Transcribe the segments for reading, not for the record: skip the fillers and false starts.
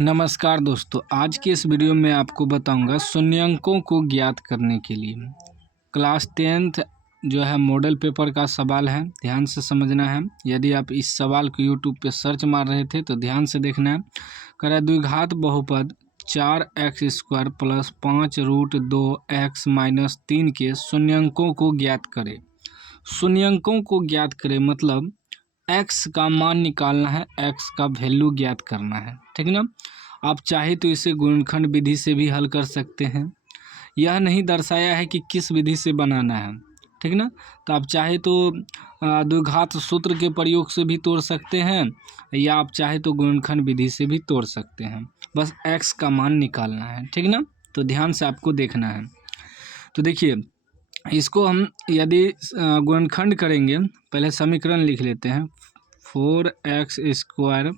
नमस्कार दोस्तों, आज के इस वीडियो में आपको बताऊंगा शून्यंकों को ज्ञात करने के लिए क्लास 10th जो है मॉडल पेपर का सवाल है। ध्यान से समझना है। यदि आप इस सवाल को यूट्यूब पे सर्च मार रहे थे तो ध्यान से देखना है। कह द्विघात बहुपद 4x² प्लस 5√2x माइनस 3 के शून्यंकों को ज्ञात करें। शून्यंकों को ज्ञात करें मतलब x का मान निकालना है, x का वैल्यू ज्ञात करना है, ठीक ना। आप चाहे तो इसे गुणनखंड विधि से भी हल कर सकते हैं। यह नहीं दर्शाया है कि किस विधि से बनाना है, ठीक ना। तो आप चाहे तो द्विघात सूत्र के प्रयोग से भी तोड़ सकते हैं या आप चाहे तो गुणनखंड विधि से भी तोड़ सकते हैं। बस x का मान निकालना है, ठीक ना। तो ध्यान से आपको देखना है। तो देखिए, इसको हम यदि गुणनखंड करेंगे, पहले समीकरण लिख लेते हैं। 4x²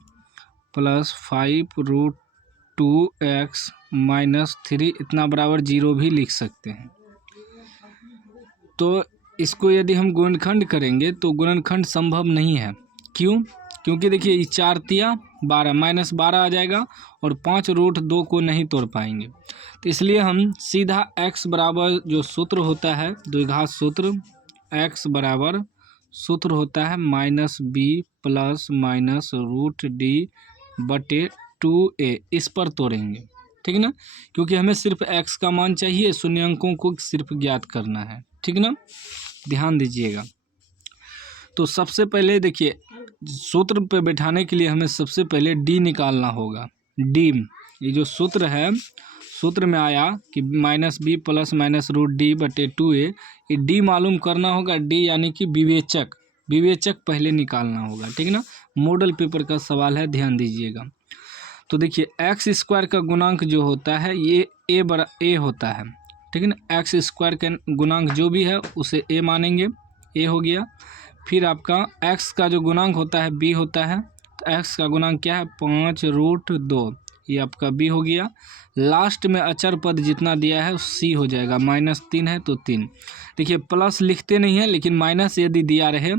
प्लस 5√2x माइनस 3 इतना बराबर 0 भी लिख सकते हैं। तो इसको यदि हम गुणनखंड करेंगे तो गुणनखंड संभव नहीं है। क्यों? क्योंकि देखिए 4 तिया 12 माइनस 12 आ जाएगा और 5√2 को नहीं तोड़ पाएंगे। तो इसलिए हम सीधा x बराबर जो सूत्र होता है द्विघात सूत्र, x बराबर सूत्र होता है -b प्लस माइनस √d/2a, इस पर तोड़ेंगे, ठीक ना। क्योंकि हमें सिर्फ x का मान चाहिए, शून्यंकों को सिर्फ ज्ञात करना है, ठीक ना। ध्यान दीजिएगा। तो सबसे पहले देखिए, सूत्र पे बैठाने के लिए हमें सबसे पहले d निकालना होगा। d, ये जो सूत्र है, सूत्र में आया कि -b प्लस माइनस √d/2a, ये d मालूम करना होगा। d यानी कि विवेचक पहले निकालना होगा, ठीक ना। मॉडल पेपर का सवाल है, ध्यान दीजिएगा। तो देखिए x² का गुणांक जो होता है ये a होता है, ठीक है ना। x² का गुणांक जो भी है उसे a मानेंगे, a हो गया। फिर आपका x का जो गुणांक होता है b होता है, तो x का गुणांक क्या है 5√2, ये आपका b हो गया। लास्ट में अचर पद जितना दिया है c हो जाएगा, -3 है तो 3। देखिए प्लस लिखते नहीं है, लेकिन माइनस यदि दिया रहे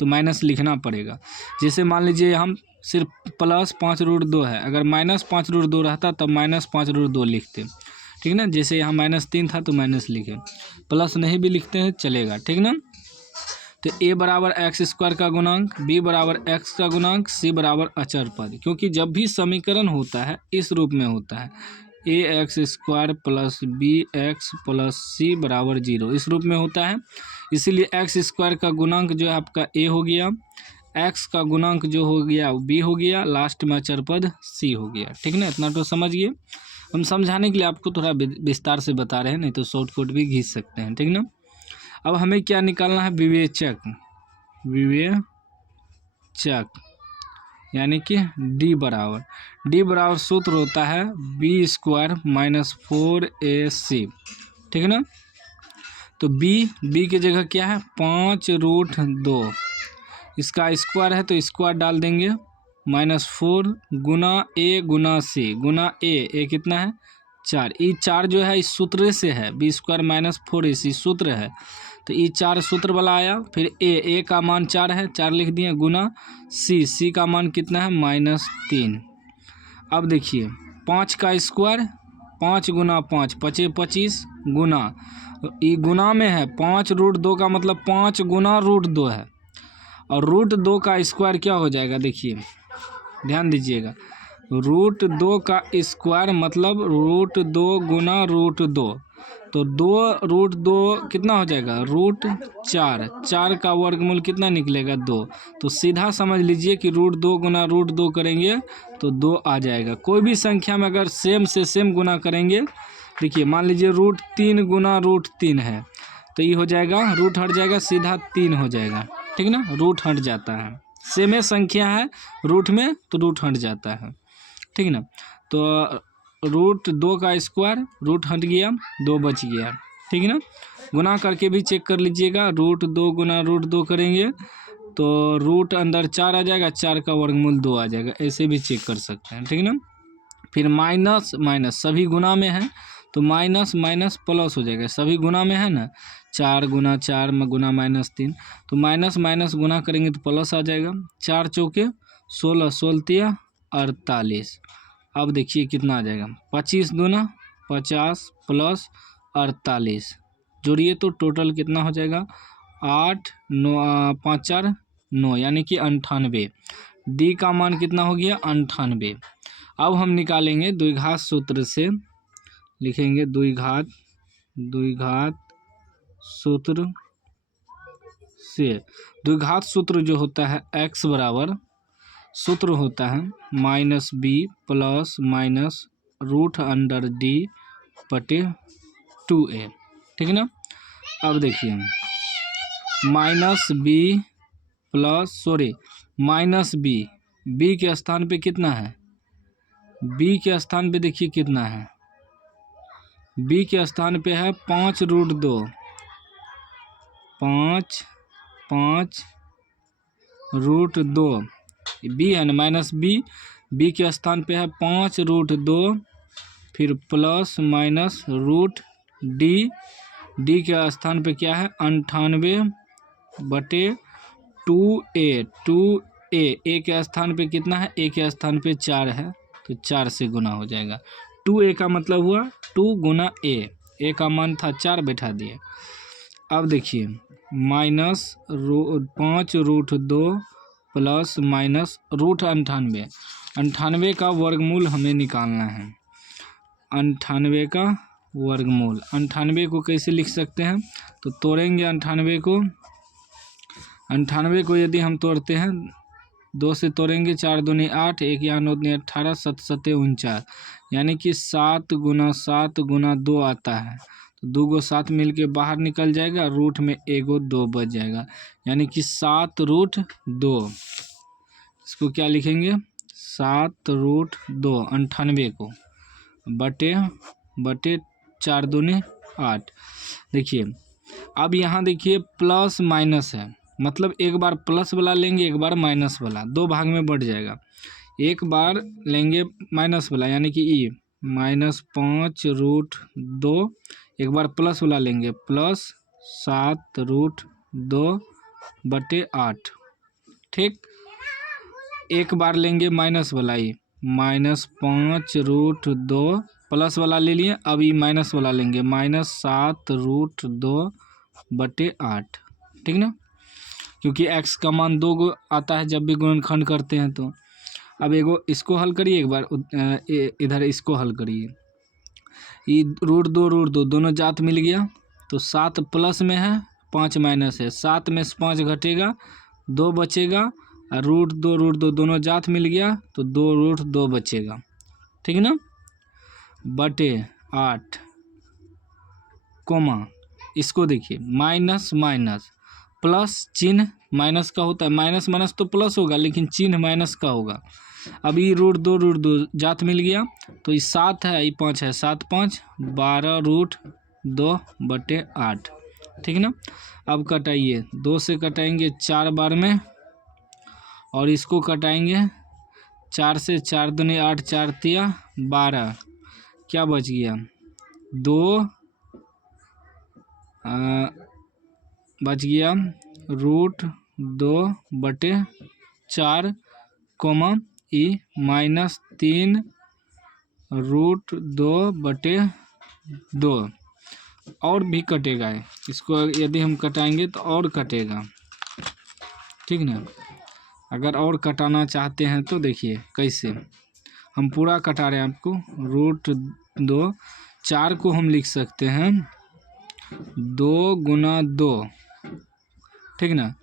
तो माइनस लिखना पड़ेगा। जैसे मान लीजिए हम सिर्फ प्लस 5√2 है, अगर -5√2 रहता तब -5√2 लिखते, ठीक ना। जैसे यहाँ -3 था तो माइनस लिखे, प्लस नहीं भी लिखते हैं चलेगा, ठीक ना। तो a बराबर x² का गुणांक, b बराबर x का गुणांक, c बराबर अचर पद। क्योंकि जब भी समीकरण होता है इस रूप में होता है, ax² plus bx plus c बराबर 0, इस रूप में होता है। इसीलिए x² का गुणांक जो है आपका a हो गया, x का गुणांक जो हो गया b हो गया, लास्ट में अचर पद c हो गया, ठीक ना। इतना तो समझिए। हम समझाने के लिए आपको थोड़ा विस्तार से बता रहे हैं, नहीं तो शॉर्टकट भी खींच सकते हैं, ठीक ना। अब हमें क्या निकालना है, विवेचक यानी कि d बराबर सूत्र होता है b² माइनस 4ac, ठीक है ना। तो b की जगह क्या है 5√2, इसका स्क्वायर है तो स्क्वायर डाल देंगे, -4 गुना a Guna c Guna a कितना है 4। ये 4 जो है इस सूत्र से है, b² माइनस 4ac सूत्र है, तो ये 4 सूत्र वाला आया। फिर a का मान 4 है, 4 लिख दिए, गुना c का मान कितना है -3। अब देखिए 5 का स्क्वायर, 5 गुना 5 25 गुना, ये गुना में है 5√2 का मतलब 5 गुना √2 है, और √2 का स्क्वायर क्या हो जाएगा, देखिए ध्यान दीजिएगा। √2 का स्क्वायर मतलब √2 गुना √2, तो 2√2 कितना हो जाएगा √4, 4 का वर्गमूल कितना निकलेगा 2। तो सीधा समझ लीजिए कि √2 गुना √2 करेंगे तो 2 आ जाएगा। कोई भी संख्या में अगर सेम से सेम गुना करेंगे, देखिए मान लीजिए √3 गुना √3 है, तो ये हो जाएगा, रूट हट जाएगा, सीधा 3 हो जाएगा, ठीक ना। रूट हट जाता है, सेम संख्या है रूट में तो रूट हट जाता है, ठीक ना। तो √2 का स्क्वायर रूट हट गया, 2 बच गया, ठीक है ना। गुना करके भी चेक कर लीजिएगा, √2 गुना √2 करेंगे तो रूट अंदर 4 आ जाएगा, 4 का वर्गमूल 2 आ जाएगा, ऐसे भी चेक कर सकते हैं, ठीक है ना। फिर माइनस सभी गुना में है तो माइनस प्लस हो जाएगा, सभी गुना में है ना, 4 गुना 4 गुना -3, तो माइनस गुना करेंगे तो प्लस आ जाएगा। 4 चौके 16, 16 तिया 48, अब देखिए कितना आ जाएगा, 25 दूना 50 प्लस 48 जोड़िए तो टोटल कितना हो जाएगा, 8 9 5 4 9 यानी कि 98। डी का मान कितना हो गया, 98। अब हम निकालेंगे द्विघात सूत्र से, लिखेंगे द्विघात सूत्र से। द्विघात सूत्र जो होता है x बराबर, सूत्र होता है -b प्लस माइनस √d बटे 2a, ठीक है ना। अब देखिए -b के स्थान पे कितना है, b के स्थान पे देखिए कितना है, b के स्थान पे है 5√2, 5√2 b है ना, -b के स्थान पे है 5√2, फिर प्लस माइनस √d के स्थान पे क्या है 98 बटे 2a ए के स्थान पे कितना है, a के स्थान पे 4 है तो 4 से गुना हो जाएगा। 2a का मतलब हुआ 2 गुना a का मान था 4 बैठा दिए। अब देखिए -5√2 प्लस माइनस √98 का वर्गमूल हमें निकालना है। 98 का वर्गमूल, 98 को कैसे लिख सकते हैं, तो तोड़ेंगे 98 को यदि हम तोड़ते हैं 2 से तोड़ेंगे, 4 दूनी 8, 1 या 9 दूनी 18, 7 7 49, यानी कि 7 गुना 7 गुना 2 आता है, तो 2 को 7 मिल के बाहर निकल जाएगा, रूट में 1 2 बच जाएगा, यानी कि 7√2। इसको क्या लिखेंगे, 7√2 98 को बटे 4 दूनी 8। देखिए अब यहाँ देखिए प्लस माइनस है, मतलब एक बार प्लस वाला लेंगे एक बार माइनस वाला, 2 भाग में बढ़ जाएगा। एक बार लेंगे माइनस वाला यानी कि ई -5√2, एक बार प्लस वाला लेंगे प्लस 7√2 बटे 8, ठीक। एक बार लेंगे माइनस वाला, ई -5√2 प्लस वाला ले लिए, अब ये माइनस वाला लेंगे -7√2 बटे 8, ठीक ना, क्योंकि x का मान 2 आता है जब भी गुणनखंड करते हैं तो। अब एगो इसको हल करिए, एक बार इधर इसको हल करिए, ये √2 दोनों जात मिल गया, तो 7 प्लस में है 5 माइनस है, 7 में से 5 घटेगा 2 बचेगा, और √2 दोनों जात मिल गया तो 2√2 बचेगा, ठीक है ना, बटे 8 कोमा। इसको देखिए माइनस प्लस चिन्ह माइनस का होता है, माइनस तो प्लस होगा लेकिन चिन्ह माइनस का होगा। अब ये √2 जात मिल गया तो ये 7 है, ये 5 है, 7 5 12√2 बटे 8, ठीक ना। अब कटाइए, 2 से कटाएंगे 4 बार में, और इसको कटाएंगे 4 से, 4 दूनी 8, 4 तिया 12, क्या बच गया 2 बच गया √2 बटे 4 कोमा ई -3√2 बटे 2। और भी कटेगा, इसको यदि हम कटाएंगे तो और कटेगा, ठीक ना। अगर और कटाना चाहते हैं तो देखिए कैसे, हम पूरा कटा रहे हैं आपको। √2 4 को हम लिख सकते हैं 2 गुना 2, ठीक ना।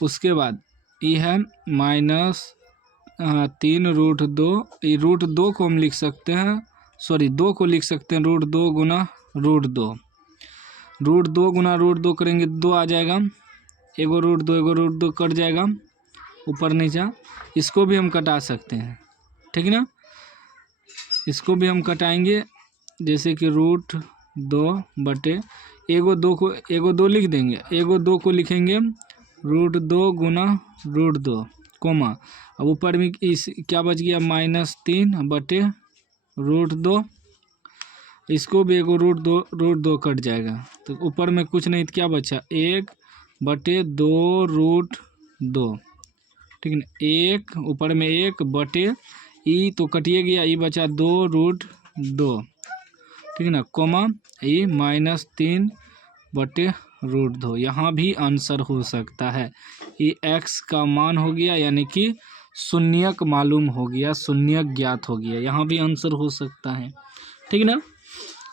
उसके बाद ये है -3√2, ये √2 को हम लिख सकते हैं, 2 को लिख सकते हैं √2 गुना √2, √2 गुना √2 करेंगे 2 आ जाएगा, एगो √2 कट जाएगा ऊपर नीचा। इसको भी हम कटा सकते हैं, ठीक ना, इसको भी हम कटाएंगे, जैसे कि √2 बटे एगो 2 लिख देंगे, एगो 2 को लिखेंगे √2 गुना √2 कोमा। अब ऊपर में इस क्या बच गया -3 बटे √2, इसको भी एगो √2 कट जाएगा, तो ऊपर में कुछ नहीं तो क्या बचा 1 बटे 2√2, ठीक है, 1 ऊपर में 1 बटे ई तो कटिए गया, ई बचा 2√2, ठीक है ना, कोमा ई -3/√2। यहाँ भी आंसर हो सकता है। ये x का मान हो गया, यानी कि शून्यक मालूम हो गया, शून्यक ज्ञात हो गया, यहाँ भी आंसर हो सकता है, ठीक है ना।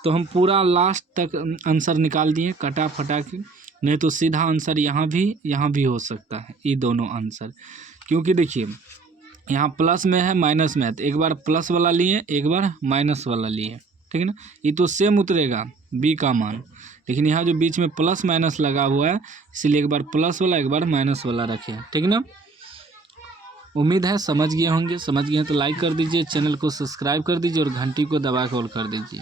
तो हम पूरा लास्ट तक आंसर निकाल दिए कटा फटा के, नहीं तो सीधा आंसर यहाँ भी हो सकता है, ये दोनों आंसर। क्योंकि देखिए यहाँ प्लस में है माइनस में है, तो एक बार प्लस वाला लिए एक बार माइनस वाला लिए, ठीक है ना। ये तो सेम उतरेगा बी का मान, लेकिन यहाँ जो बीच में प्लस माइनस लगा हुआ है, इसीलिए एक बार प्लस वाला एक बार माइनस वाला रखे, ठीक है ना। उम्मीद है समझ गए होंगे, समझ गए तो लाइक कर दीजिए, चैनल को सब्सक्राइब कर दीजिए और घंटी को दबा कर ऑल कर दीजिए।